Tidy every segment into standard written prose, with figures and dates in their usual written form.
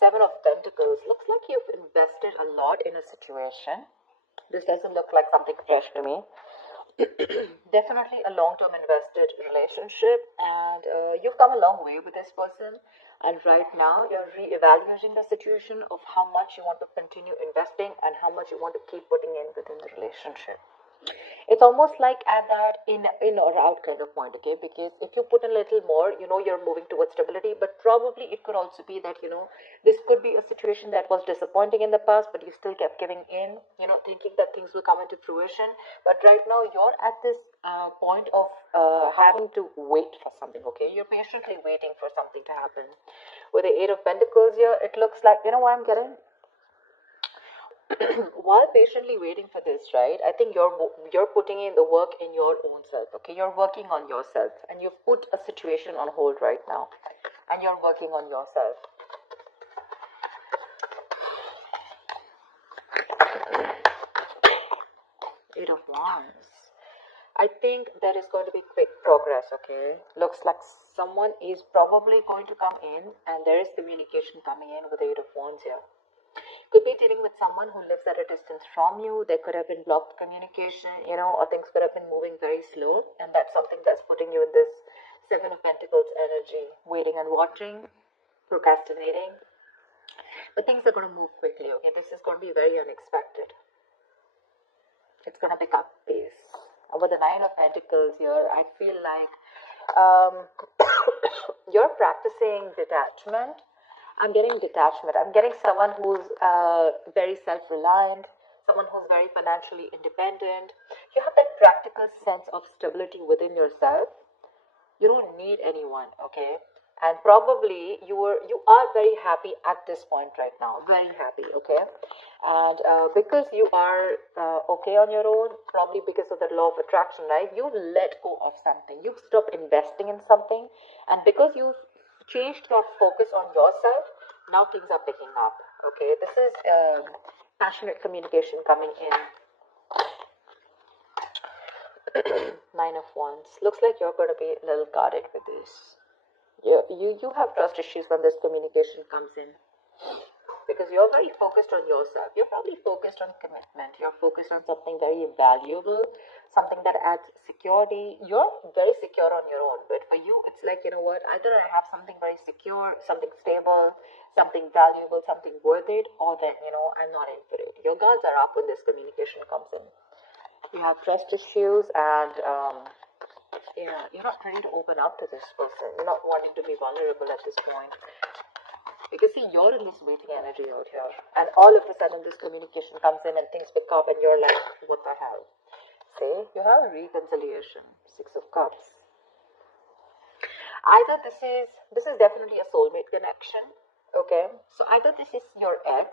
Seven of Pentacles. Looks like you've invested a lot in a situation. This doesn't look like something fresh to me. Definitely a long-term invested relationship, and you've come a long way with this person. And right now, you're re-evaluating the situation of how much you want to continue investing and how much you want to keep putting in within the relationship. It's almost like at that in or out kind of point, okay? Because if you put a little more, you're moving towards stability, but probably it could also be that, this could be a situation that was disappointing in the past, but you still kept giving in, thinking that things will come into fruition. But right now, you're at this point of having to wait for something, okay? You're patiently waiting for something to happen. With the Eight of Pentacles here, it looks like, what I'm getting? While patiently waiting for this, right, I think you're putting in the work in your own self, okay? You're working on yourself, and you've put a situation on hold right now, and you're working on yourself. Eight of Wands. I think there is going to be quick progress, okay? Looks like someone is probably going to come in, and there is communication coming in with the Eight of Wands here. Could be dealing with someone who lives at a distance from you. There could have been blocked communication, or things could have been moving very slow, and that's something that's putting you in this Seven of Pentacles energy, waiting and watching, procrastinating. But things are going to move quickly, okay? This is going to be very unexpected. It's going to pick up pace. With the Nine of Pentacles here, I feel like you're practicing detachment. I'm getting detachment. I'm getting someone who's very self-reliant, someone who's very financially independent. You have that practical sense of stability within yourself. You don't need anyone, okay? And probably you are very happy at this point right now. Very happy, okay? And because you are okay on your own, probably because of the law of attraction, right? You've let go of something. You've stopped investing in something. And because you've changed your focus on yourself, now things are picking up, okay? This is passionate communication coming in. Nine of Wands. Looks like you're going to be a little guarded with this. You have trust issues when this communication comes in, because you're very focused on yourself. You're probably focused on commitment. You're focused on something very valuable, something that adds security. You're very secure on your own, but for you, it's like, either I have something very secure, something stable, something valuable, something worth it, or then, I'm not in for it. Your guards are up when this communication comes in. You have trust issues, and you're not ready to open up to this person. You're not wanting to be vulnerable at this point. Because see, you're in this waiting energy out here, and all of a sudden this communication comes in and things pick up and you're like, what the hell? See, you have a reconciliation. Six of Cups. Either this is definitely a soulmate connection, okay? So either this is your ex,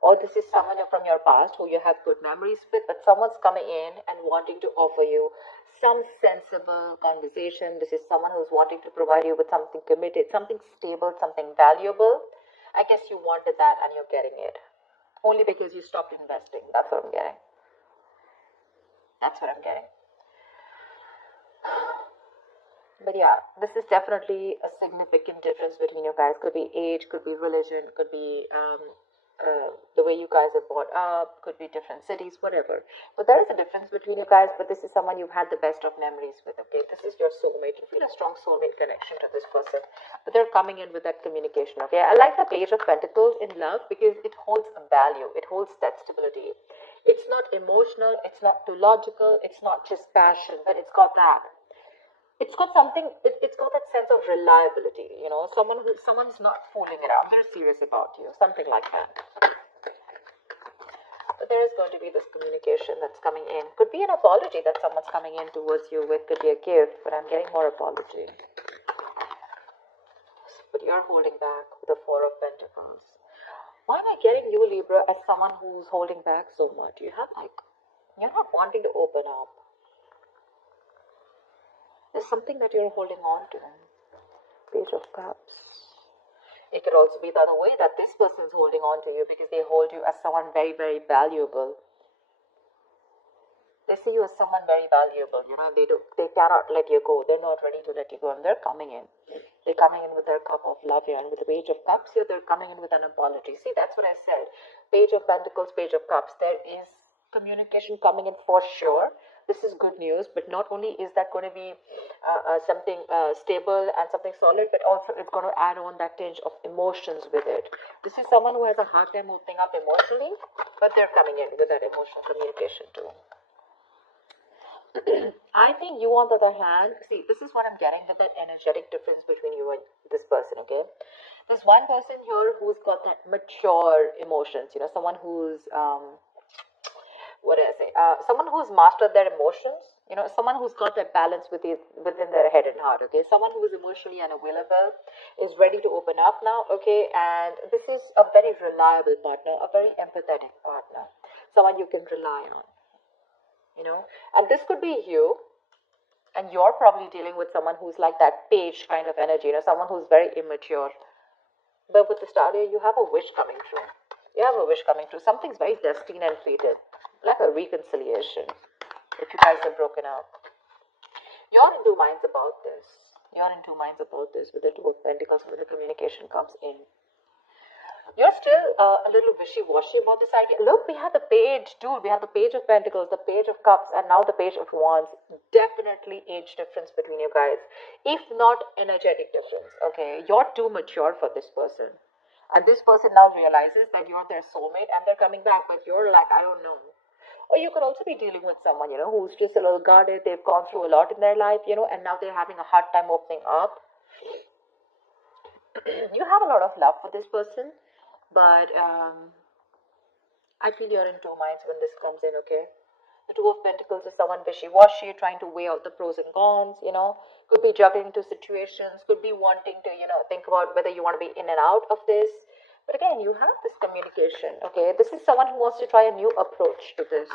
or this is someone from your past who you have good memories with, but someone's coming in and wanting to offer you some sensible conversation. This is someone who's wanting to provide you with something committed, something stable, something valuable. I guess you wanted that and you're getting it. Only because you stopped investing. That's what I'm getting. That's what I'm getting. But yeah, this is definitely a significant difference between you guys. Could be age, could be religion, could be the way you guys are brought up, could be different cities, whatever. But there is a difference between you guys, but this is someone you've had the best of memories with, okay? This is your soulmate. You feel a strong soulmate connection to this person, but they're coming in with that communication, okay? I like the Page of Pentacles in love because it holds a value. It holds that stability. It's not emotional, it's not too logical, it's not just passion, but it's got that. It's got something, it's got that sense of reliability, someone's not fooling around, they're serious about you, something like that. But there is going to be this communication that's coming in. Could be an apology that someone's coming in towards you with, could be a gift, but I'm getting more apology. But you're holding back with the Four of Pentacles. Why am I getting you, Libra, as someone who's holding back so much? You're not wanting to open up. There's something that you're holding on to. Page of Cups. It could also be the other way, that this person's holding on to you because they hold you as someone very, very valuable. They see you as someone very valuable, and they cannot let you go. They're not ready to let you go, and they're coming in. They're coming in with their cup of love here, and with the Page of Cups here, they're coming in with an apology. See, that's what I said. Page of Pentacles, Page of Cups. There is communication coming in for sure. This is good news, but not only is that going to be something stable and something solid, but also it's going to add on that tinge of emotions with it. This is someone who has a hard time opening up emotionally, but they're coming in with that emotional communication too. I think you, on the other hand, see, this is what I'm getting with that energetic difference between you and this person, okay? There's one person here who's got that mature emotions, someone who's, what do I say? Someone who's mastered their emotions, someone who's got that balance within their head and heart, okay? Someone who's emotionally unavailable is ready to open up now, okay? And this is a very reliable partner, a very empathetic partner, someone you can rely on. And this could be you, and you're probably dealing with someone who's like that page kind of energy, someone who's very immature. But with the star here, you have a wish coming true. You have a wish coming true. Something's very destined and fated, like a reconciliation. If you guys are broken up, you're in two minds about this. You're in two minds about this with the Two of Pentacles, where the communication comes in. You're still a little wishy-washy about this idea. Look, we have the page, dude. We have the Page of Pentacles, the Page of Cups, and now the Page of Wands. Definitely age difference between you guys. If not energetic difference, okay? You're too mature for this person. And this person now realizes that you're their soulmate and they're coming back, but you're like, I don't know. Or you could also be dealing with someone, who's just a little guarded. They've gone through a lot in their life, and now they're having a hard time opening up. You have a lot of love for this person. But I feel you're in two minds when this comes in, okay? The Two of Pentacles is someone wishy-washy, trying to weigh out the pros and cons, Could be juggling two situations, could be wanting to, think about whether you want to be in and out of this. But again, you have this communication, okay? This is someone who wants to try a new approach to this.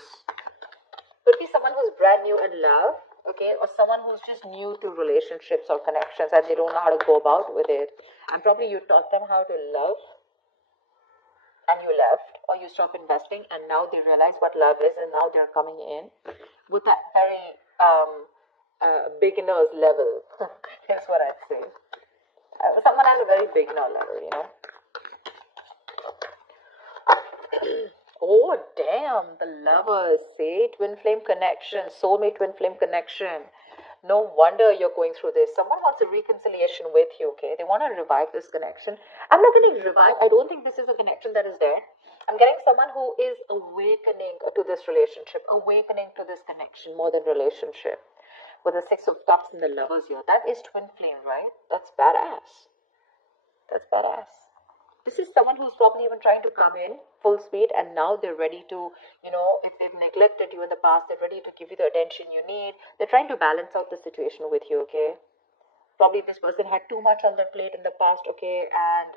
Could be someone who's brand new in love, okay? Or someone who's just new to relationships or connections and they don't know how to go about with it. And probably you taught them how to love, and you left, or you stopped investing, and now they realize what love is, and now they're coming in with that very beginner's level. Here's what I'd say. Someone at a very beginner level, Oh, damn, the Lovers, say, twin flame connection, soulmate twin flame connection. No wonder you're going through this. Someone wants a reconciliation with you, okay? They want to revive this connection. I'm not getting revive. I don't think this is a connection that is there. I'm getting someone who is awakening to this relationship, awakening to this connection more than relationship. With the Six of Cups and the Lovers here. That is twin flame, right? That's badass. That's badass. This is someone who's probably even trying to come in full speed, and now they're ready to, if they've neglected you in the past, they're ready to give you the attention you need. They're trying to balance out the situation with you, okay? Probably this person had too much on their plate in the past, okay, and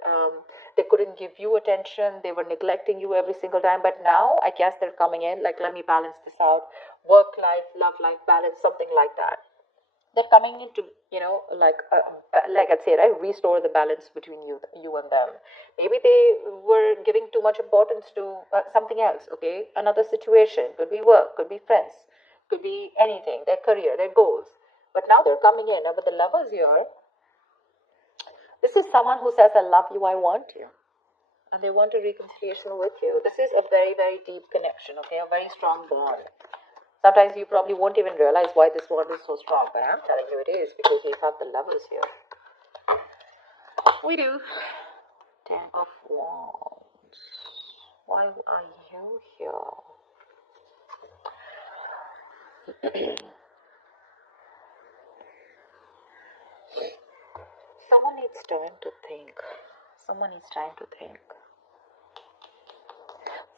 they couldn't give you attention. They were neglecting you every single time, but now I guess they're coming in like, let me balance this out. Work life, love life balance, something like that. They're coming in to, like I'd say, right, restore the balance between you and them. Maybe they were giving too much importance to something else, okay? Another situation, could be work, could be friends, could be anything, their career, their goals. But now they're coming in. And with the Lovers here, this is someone who says, I love you, I want you. And they want a reconciliation with you. This is a very, very deep connection, okay? A very strong bond. Sometimes you probably won't even realize why this bond is so strong, but I'm telling you it is, because we have the Lovers here. We do. Ten of Wands. Why are you here? Someone needs time to think. Someone needs time to think.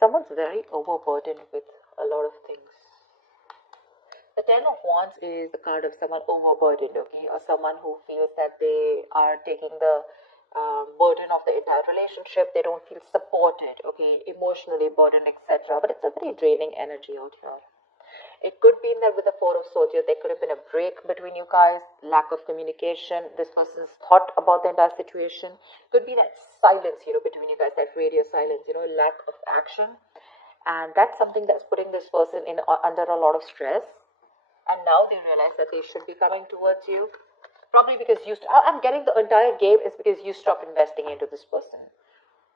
Someone's very overburdened with a lot of things. The Ten of Wands is the card of someone overburdened, okay, or someone who feels that they are taking the burden of the entire relationship. They don't feel supported, okay, emotionally burdened, etc. But it's a very draining energy out here. It could be that with the Four of Swords, there could have been a break between you guys, lack of communication. This person's thought about the entire situation. Could be that silence, between you guys, that radio silence, lack of action. and that's something that's putting this person in under a lot of stress. And now they realize that they should be coming towards you, probably because I'm getting the entire game is because you stopped investing into this person.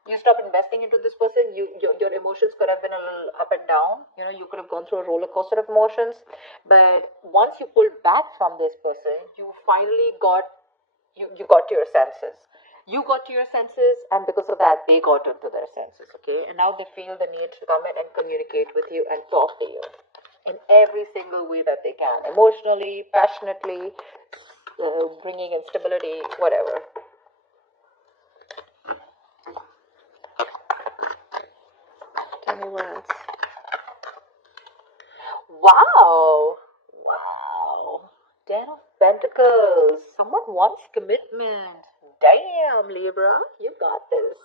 You stop investing into this person, your emotions could have been a little up and down. You could have gone through a roller coaster of emotions, but once you pulled back from this person, you finally got to your senses. You got to your senses, and because of that, they got into their senses. Okay, and now they feel the need to come in and communicate with you and talk to you in every single way that they can, emotionally, passionately, bringing in stability, whatever. Tell me what else. Wow. Ten of Pentacles. Someone wants commitment. Damn, Libra, you got this.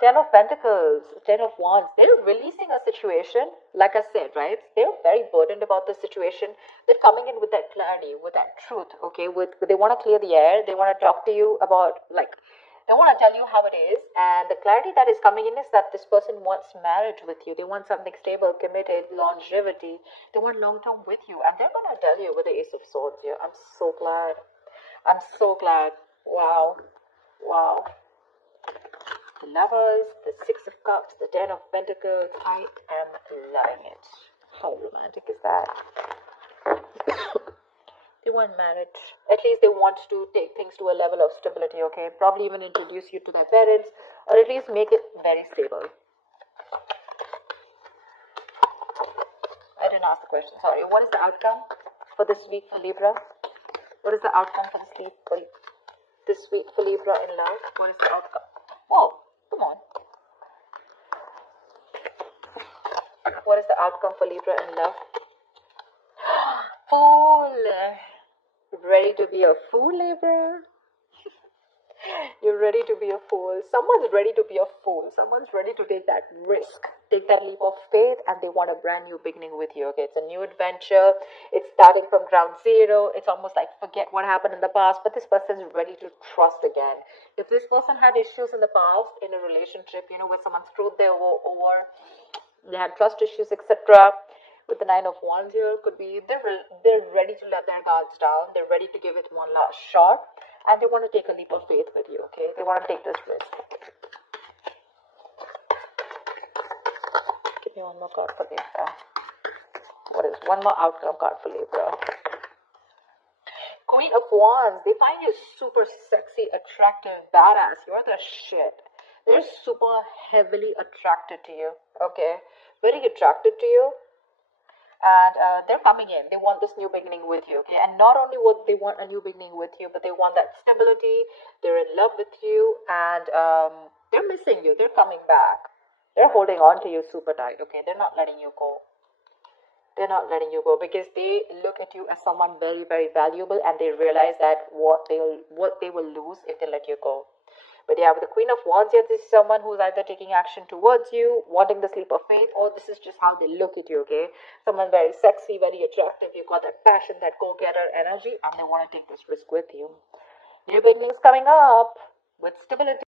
Ten of Pentacles, Ten of Wands. They're releasing a situation. Like I said, right? They're very burdened about the situation. They're coming in with that clarity, with that truth. Okay, they want to clear the air. They want to talk to you about they want to tell you how it is, and the clarity that is coming in is that this person wants marriage with you. They want something stable, committed, longevity. They want long term with you, and they're going to tell you with the Ace of Swords here. I'm so glad. Wow. The Lovers, the Six of Cups, the Ten of Pentacles. I am loving it. How romantic is that? They want marriage. At least they want to take things to a level of stability, okay? Probably even introduce you to their parents, or at least make it very stable. I didn't ask the question, sorry. What is the outcome for this week for Libra? What is the outcome for this week for Libra in love? What is the outcome? Whoa, come on. What is the outcome for Libra in love? Fool. Ready to be a fool, Libra? You're ready to be a fool. Someone's ready to be a fool. Someone's ready to take that risk, take that leap of faith, and they want a brand new beginning with you. Okay, it's a new adventure. It's starting from ground zero. It's almost like forget what happened in the past, but this person's ready to trust again. If this person had issues in the past in a relationship, where someone screwed them over, they had trust issues, etc. With the Nine of Wands here, could be they're ready to let their guards down. They're ready to give it one last shot, and they want to take a leap of faith with you. Okay, they want to take this risk. Give me one more card for Libra. What is one more outcome card for Libra? Queen of Wands. They find you super sexy, attractive, badass. You're the shit. They're super heavily attracted to you. Okay, very attracted to you. And they're coming in. They want this new beginning with you, okay? And not only would they want a new beginning with you, but they want that stability. They're in love with you, and they're missing you. They're coming back. They're holding on to you super tight, okay? They're not letting you go. They're not letting you go because they look at you as someone very, very valuable, and they realize that what they will lose if they let you go. But yeah, with the Queen of Wands here, this is someone who's either taking action towards you, wanting the leap of faith, or this is just how they look at you, okay? Someone very sexy, very attractive. You've got that passion, that go-getter energy, and they want to take this risk with you. New beginnings coming up with stability.